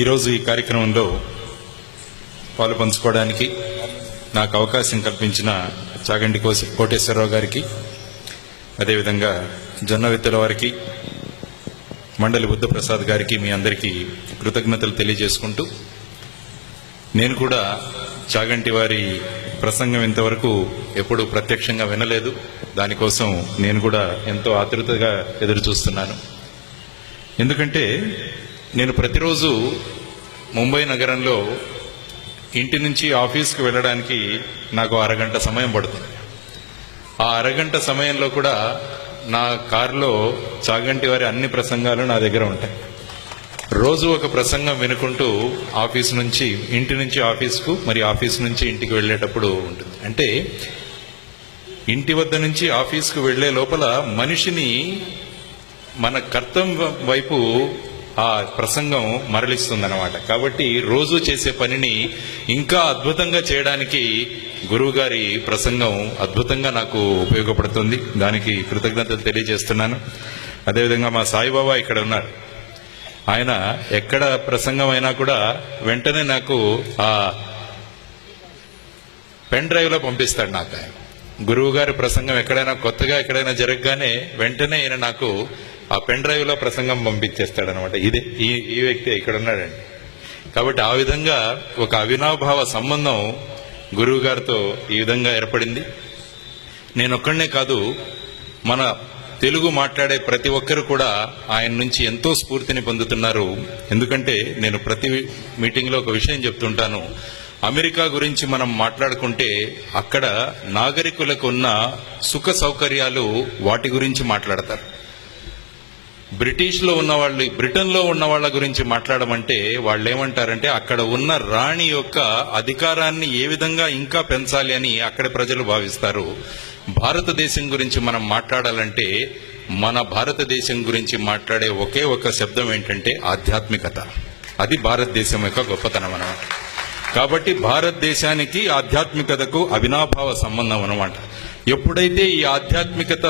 ఈరోజు ఈ కార్యక్రమంలో పాలు పంచుకోవడానికి నాకు అవకాశం కల్పించిన చాగంటి కోటేశ్వరరావు గారికి, అదేవిధంగా జొన్నవిత్తుల వారికి, మండలి బుద్ధప్రసాద్ గారికి మీ అందరికీ కృతజ్ఞతలు తెలియజేసుకుంటూ, నేను కూడా చాగంటి వారి ప్రసంగం ఇంతవరకు ఎప్పుడు ప్రత్యక్షంగా వినలేదు. దానికోసం నేను కూడా ఎంతో ఆతృతగా ఎదురు చూస్తున్నాను. ఎందుకంటే నేను ప్రతిరోజు ముంబై నగరంలో ఇంటి నుంచి ఆఫీస్కి వెళ్ళడానికి నాకు అరగంట సమయం పడుతుంది. ఆ అరగంట సమయంలో కూడా నా కారులో చాగంటి వారి అన్ని ప్రసంగాలు నా దగ్గర ఉంటాయి. రోజు ఒక ప్రసంగం వినుకుంటూ ఇంటి నుంచి ఆఫీస్కు, మరి ఆఫీస్ నుంచి ఇంటికి వెళ్ళేటప్పుడు ఉంటుంది. అంటే ఇంటి వద్ద నుంచి ఆఫీస్కు వెళ్లే లోపల మనిషిని మన కర్తవ్యం వైపు ఆ ప్రసంగం మరలిస్తుందన్నమాట. కాబట్టి రోజు చేసే పనిని ఇంకా అద్భుతంగా చేయడానికి గురువు గారి ప్రసంగం అద్భుతంగా నాకు ఉపయోగపడుతుంది. దానికి కృతజ్ఞతలు తెలియజేస్తున్నాను. అదేవిధంగా మా సాయిబాబా ఇక్కడ ఉన్నారు. ఆయన ఎక్కడ ప్రసంగం అయినా కూడా వెంటనే నాకు ఆ పెన్ డ్రైవ్ లో పంపిస్తాడు. నాకు గురువు గారి ప్రసంగం ఎక్కడైనా జరగగానే వెంటనే ఆయన నాకు ఆ పెన్ డ్రైవ్ లో ప్రసంగం పంపించేస్తాడనమాట. ఈ వ్యక్తి ఇక్కడ ఉన్నాడండి. కాబట్టి ఆ విధంగా ఒక అవినాభావ సంబంధం గురువు గారితో ఈ విధంగా ఏర్పడింది. నేనొక్కడనే కాదు, మన తెలుగు మాట్లాడే ప్రతి ఒక్కరు కూడా ఆయన నుంచి ఎంతో స్ఫూర్తిని పొందుతున్నారు. ఎందుకంటే నేను ప్రతి మీటింగ్ లో ఒక విషయం చెప్తుంటాను. అమెరికా గురించి మనం మాట్లాడుకుంటే అక్కడ నాగరికులకు ఉన్న సుఖ సౌకర్యాలు వాటి గురించి మాట్లాడతారు. బ్రిటన్లో ఉన్న వాళ్ళ గురించి మాట్లాడమంటే వాళ్ళు ఏమంటారంటే అక్కడ ఉన్న రాణి యొక్క అధికారాన్ని ఏ విధంగా ఇంకా పెంచాలి అని అక్కడ ప్రజలు భావిస్తారు. భారతదేశం గురించి మనం మాట్లాడాలంటే మన భారతదేశం గురించి మాట్లాడే ఒకే ఒక శబ్దం ఏంటంటే ఆధ్యాత్మికత. అది భారతదేశం యొక్క గొప్పతనం అన్నమాట. కాబట్టి భారతదేశానికి ఆధ్యాత్మికతకు అవినాభావ సంబంధం అన్నమాట. ఎప్పుడైతే ఈ ఆధ్యాత్మికత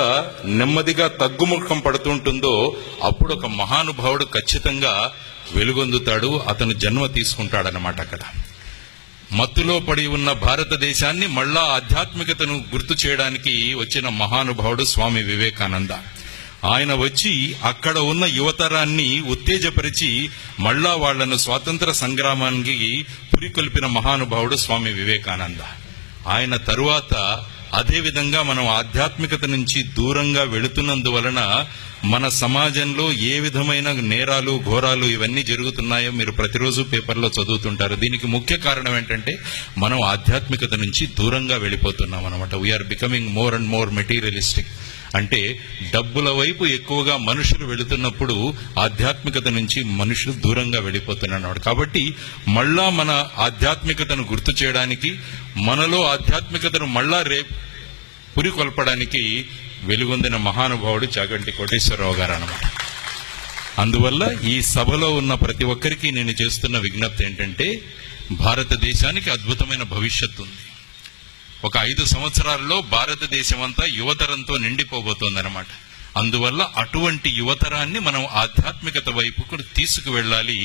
నెమ్మదిగా తగ్గుముఖం పడుతుంటుందో అప్పుడు ఒక మహానుభావుడు ఖచ్చితంగా వెలుగొందుతాడు, అతను జన్మ తీసుకుంటాడనమాట. అక్కడ మత్తులో పడి ఉన్న భారతదేశాన్ని మళ్ళా ఆధ్యాత్మికతను గుర్తు చేయడానికి వచ్చిన మహానుభావుడు స్వామి వివేకానంద. ఆయన వచ్చి అక్కడ ఉన్న యువతరాన్ని ఉత్తేజపరిచి మళ్ళా వాళ్లను స్వాతంత్ర సంగ్రామానికి పురికొల్పిన మహానుభావుడు స్వామి వివేకానంద. ఆయన తరువాత అదేవిధంగా మనం ఆధ్యాత్మికత నుంచి దూరంగా వెళుతున్నందువలన మన సమాజంలో ఏ విధమైన నేరాలు, ఘోరాలు ఇవన్నీ జరుగుతున్నాయో మీరు ప్రతిరోజు పేపర్లో చదువుతుంటారు. దీనికి ముఖ్య కారణం ఏంటంటే మనం ఆధ్యాత్మికత నుంచి దూరంగా వెళ్ళిపోతున్నాం అనమాట. We are becoming more and more materialistic. అంటే డబ్బుల వైపు ఎక్కువగా మనుషులు వెళుతున్నప్పుడు ఆధ్యాత్మికత నుంచి మనుషులు దూరంగా వెళ్ళిపోతున్నారు. కాబట్టి మళ్ళా మన ఆధ్యాత్మికతను గుర్తు చేయడానికి, మనలో ఆధ్యాత్మికతను మళ్ళా పురికొల్పడానికి వెలుగొందిన మహానుభావుడు చాగంటి కోటేశ్వరరావు గారు అన్నమాట. అందువల్ల ఈ సభలో ఉన్న ప్రతి ఒక్కరికి నేను చేస్తున్న విజ్ఞప్తి ఏంటంటే భారతదేశానికి అద్భుతమైన భవిష్యత్తు ఉంది. ఒక 5 సంవత్సరాల్లో భారతదేశం అంతా యువతరంతో నిండిపోబోతోందన్నమాట. అందువల్ల అటువంటి యువతరాన్ని మనం ఆధ్యాత్మికత వైపుకు తీసుకువెళ్ళాలి.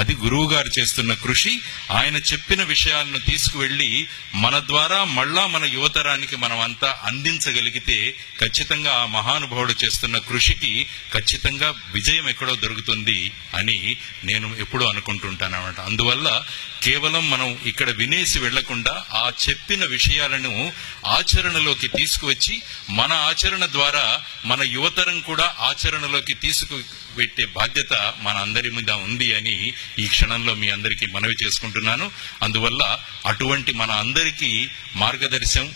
అది గురువు గారు చేస్తున్న కృషి. ఆయన చెప్పిన విషయాలను తీసుకువెళ్లి మన ద్వారా మళ్ళా మన యువతరానికి మనం అంతా అందించగలిగితే ఖచ్చితంగా ఆ మహానుభావుడు చేస్తున్న కృషికి ఖచ్చితంగా విజయం ఎక్కడో దొరుకుతుంది అని నేను ఎప్పుడూ అనుకుంటుంటాను అన్నమాట. అందువల్ల కేవలం మనం ఇక్కడ వినేసి వెళ్లకుండా ఆ చెప్పిన విషయాలను ఆచరణలోకి తీసుకువచ్చి మన ఆచరణ ద్వారా మన యువతరం కూడా ఆచరణలోకి తీసుకుపెట్టే బాధ్యత మన అందరి మీద ఉంది అని ఈ క్షణంలో మీ అందరికీ మనవి చేసుకుంటున్నాను. అందువల్ల అటువంటి మన అందరికీ మార్గదర్శనం,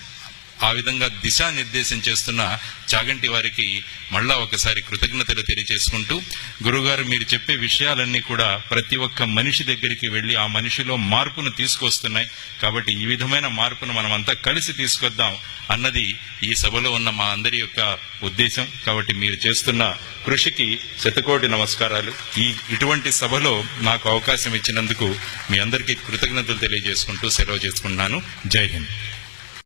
ఆ విధంగా దిశానిర్దేశం చేస్తున్న చాగంటి వారికి మళ్ళా ఒకసారి కృతజ్ఞతలు తెలియజేసుకుంటూ, గురుగారు మీరు చెప్పే విషయాలన్నీ కూడా ప్రతి ఒక్క మనిషి దగ్గరికి వెళ్లి ఆ మనిషిలో మార్పును తీసుకొస్తున్నాయి. కాబట్టి ఈ విధమైన మార్పును మనమంతా కలిసి తీసుకొద్దాం అన్నది ఈ సభలో ఉన్న మా అందరి యొక్క ఉద్దేశం. కాబట్టి మీరు చేస్తున్న కృషికి శతకోటి నమస్కారాలు. ఇటువంటి సభలో నాకు అవకాశం ఇచ్చినందుకు మీ అందరికీ కృతజ్ఞతలు తెలియజేసుకుంటూ సెలవు చేసుకుంటున్నాను. జై హింద్.